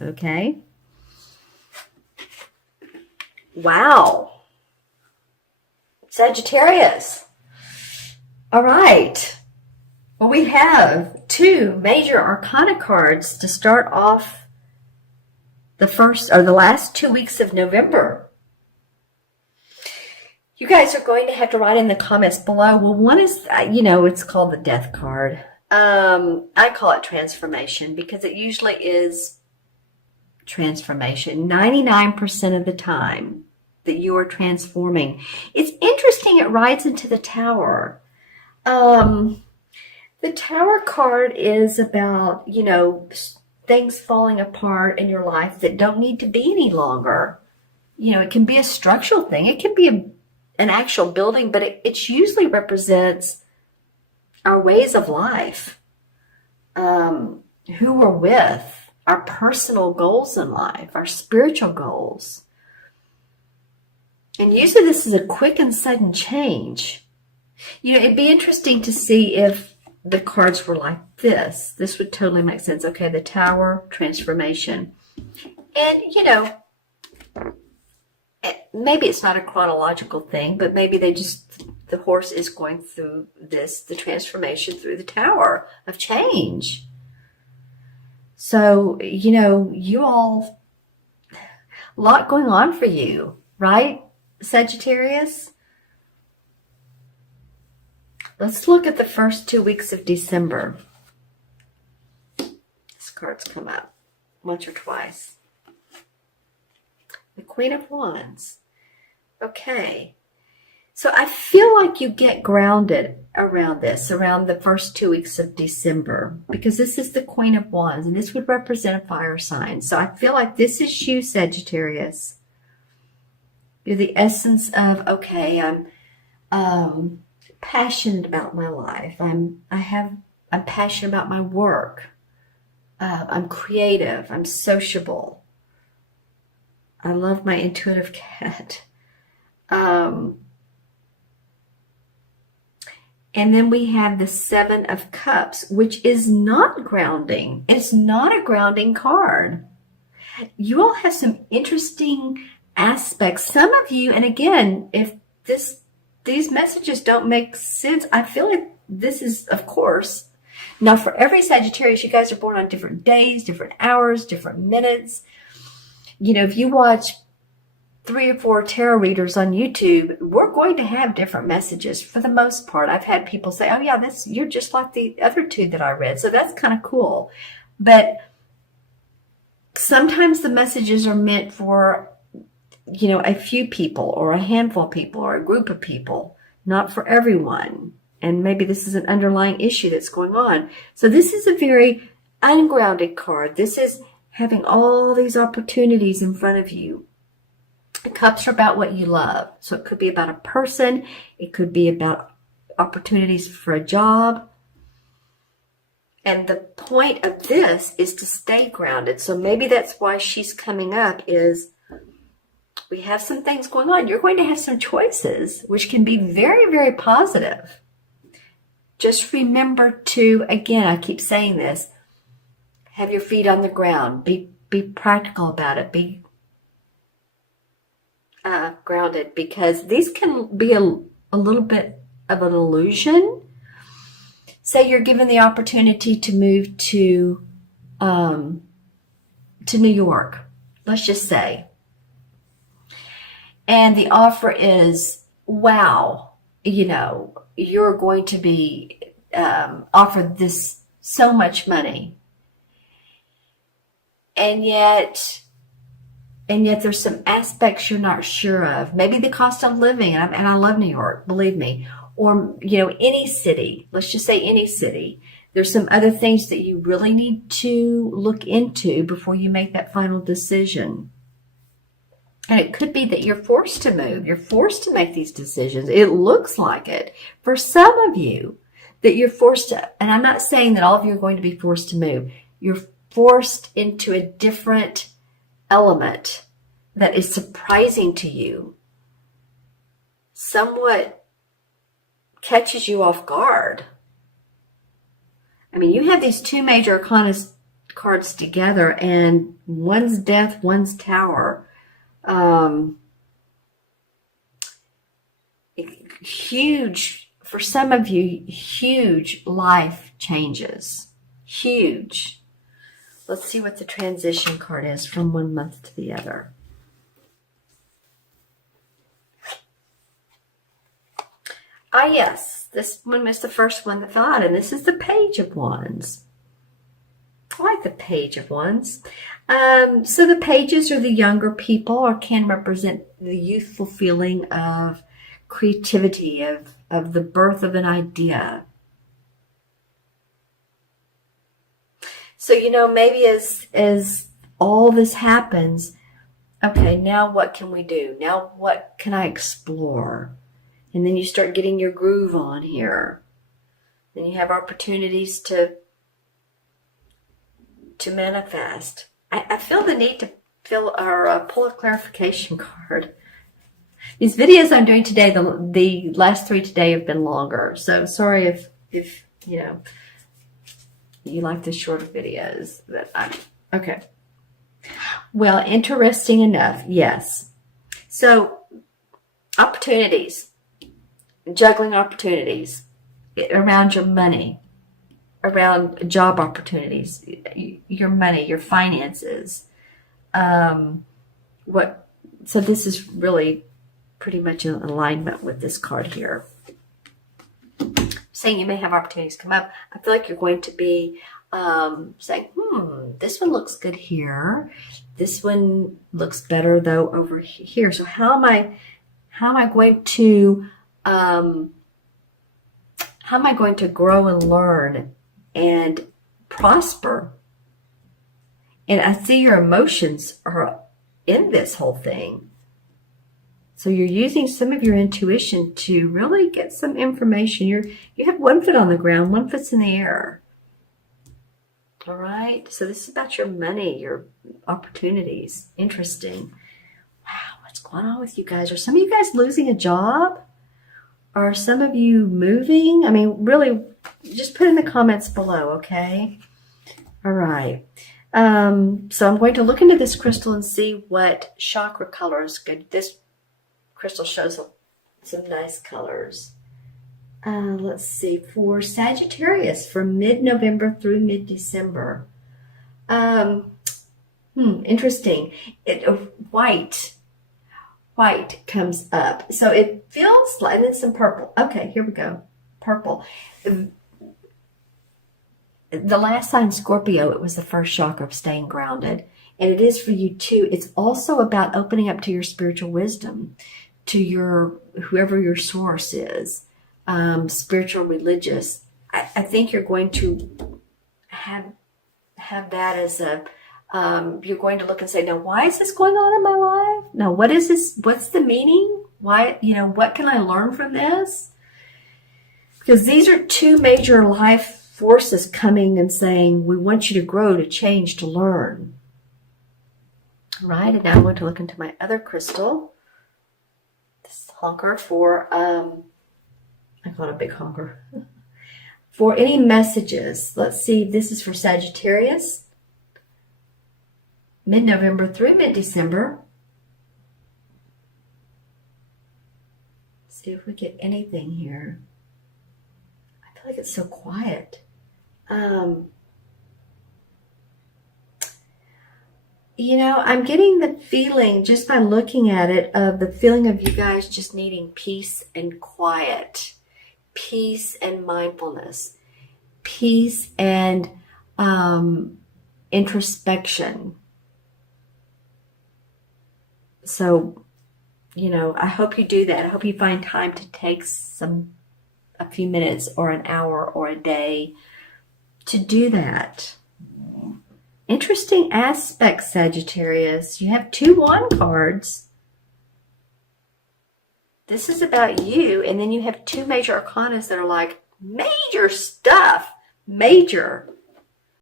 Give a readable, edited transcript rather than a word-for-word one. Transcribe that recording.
Okay. Wow. Sagittarius. All right. Well, we have two major arcana cards to start off the last 2 weeks of November. You guys are going to have to write in the comments below. Well, one is, it's called the Death card. I call it transformation because it usually is transformation 99% of the time that you are transforming. It's interesting. It rides into the Tower. The Tower card is about, things falling apart in your life that don't need to be any longer. It can be a structural thing. It can be an actual building, but it usually represents our ways of life, who we're with, our personal goals in life, our spiritual goals. And usually this is a quick and sudden change. It'd be interesting to see if the cards were like this. This would totally make sense. Okay, the Tower, transformation. And, maybe it's not a chronological thing, but maybe the horse is going through the transformation through the Tower of change. So, you all, a lot going on for you, right, Sagittarius? Let's look at the first 2 weeks of December. This card's come up once or twice. The Queen of Wands. Okay. So I feel like you get grounded around the first 2 weeks of December, because this is the Queen of Wands, and this would represent a fire sign. So I feel like this is you, Sagittarius. You're the essence of, okay, I'm passionate about my life. I'm passionate about my work. I'm creative. I'm sociable. I love my intuitive cat. And then we have the Seven of Cups, which is not grounding. It's not a grounding card. You all have some interesting aspects. Some of you, and again, if these messages don't make sense, I feel like this is, of course, now for every Sagittarius, you guys are born on different days, different hours, different minutes. If you watch 3 or 4 tarot readers on YouTube, we're going to have different messages for the most part. I've had people say, oh yeah, you're just like the other 2 that I read. So that's kind of cool. But sometimes the messages are meant for, a few people or a handful of people or a group of people, not for everyone. And maybe this is an underlying issue that's going on. So this is a very ungrounded card. This is having all these opportunities in front of you. The cups are about what you love. So it could be about a person. It could be about opportunities for a job. And the point of this is to stay grounded. So maybe that's why she's coming up, is we have some things going on. You're going to have some choices, which can be very, very positive. Just remember to, again, I keep saying this, have your feet on the ground. Be practical about it. Be grounded, because these can be a little bit of an illusion. Say you're given the opportunity to move to New York, let's just say. And the offer is, wow, you're going to be offered this so much money. And yet there's some aspects you're not sure of. Maybe the cost of living, and I love New York, believe me. Or, any city, let's just say any city. There's some other things that you really need to look into before you make that final decision. And it could be that you're forced to move. You're forced to make these decisions. It looks like it. For some of you, that you're forced to, and I'm not saying that all of you are going to be forced to move. You're forced into a different element that is surprising to you, somewhat catches you off guard. I mean, you have these 2 major arcana cards together, and one's death, one's tower. Huge, for some of you, huge life changes. Huge. Let's see what the transition card is from one month to the other. Ah, yes, this one was the first one that fell out, and this is the Page of Wands. I like the Page of Wands. So the pages are the younger people, or can represent the youthful feeling of creativity, of the birth of an idea. So, you know, maybe as all this happens, okay, now what can we do? Now what can I explore? And then you start getting your groove on here. Then you have opportunities to manifest. I feel the need to pull a clarification card. These videos I'm doing today, the last 3 today have been longer. So sorry if you know, you like the shorter videos. Okay. Well, interesting enough, yes. So, opportunities. Juggling opportunities around your money, around job opportunities, your money, your finances. So this is really pretty much in alignment with this card here. Saying you may have opportunities come up. I feel like you're going to be saying, this one looks good here. This one looks better though over here. So how am I going to grow and learn and prosper? And I see your emotions are in this whole thing. So you're using some of your intuition to really get some information. You have one foot on the ground, one foot's in the air. All right. So this is about your money, your opportunities. Interesting. Wow. What's going on with you guys? Are some of you guys losing a job? Are some of you moving? I mean, really, just put in the comments below, okay? All right. So I'm going to look into this crystal and see what chakra color is good. This crystal shows some nice colors. Let's see. For Sagittarius, from mid-November through mid-December. Interesting. White comes up. So it feels like, and then some purple. Okay, here we go. Purple. The last sign, Scorpio, it was the first chakra of staying grounded. And it is for you too. It's also about opening up to your spiritual wisdom, to your, whoever your source is, spiritual, religious. I think you're going to have that as a, you're going to look and say, now, why is this going on in my life? Now, what is this? What's the meaning? Why, what can I learn from this? Because these are two major life forces coming and saying, we want you to grow, to change, to learn. All right. And now I'm going to look into my other crystal. This honker for, I call it a big honker. For any messages. Let's see. This is for Sagittarius. Mid-November through mid-December. See if we get anything here. I feel like it's so quiet. I'm getting the feeling, just by looking at it, of the feeling of you guys just needing peace and quiet. Peace and mindfulness. Peace and introspection. So, I hope you do that. I hope you find time to take a few minutes or an hour or a day to do that. Interesting aspect, Sagittarius. You have 2 wand cards. This is about you. And then you have 2 major arcanas that are like major stuff. Major.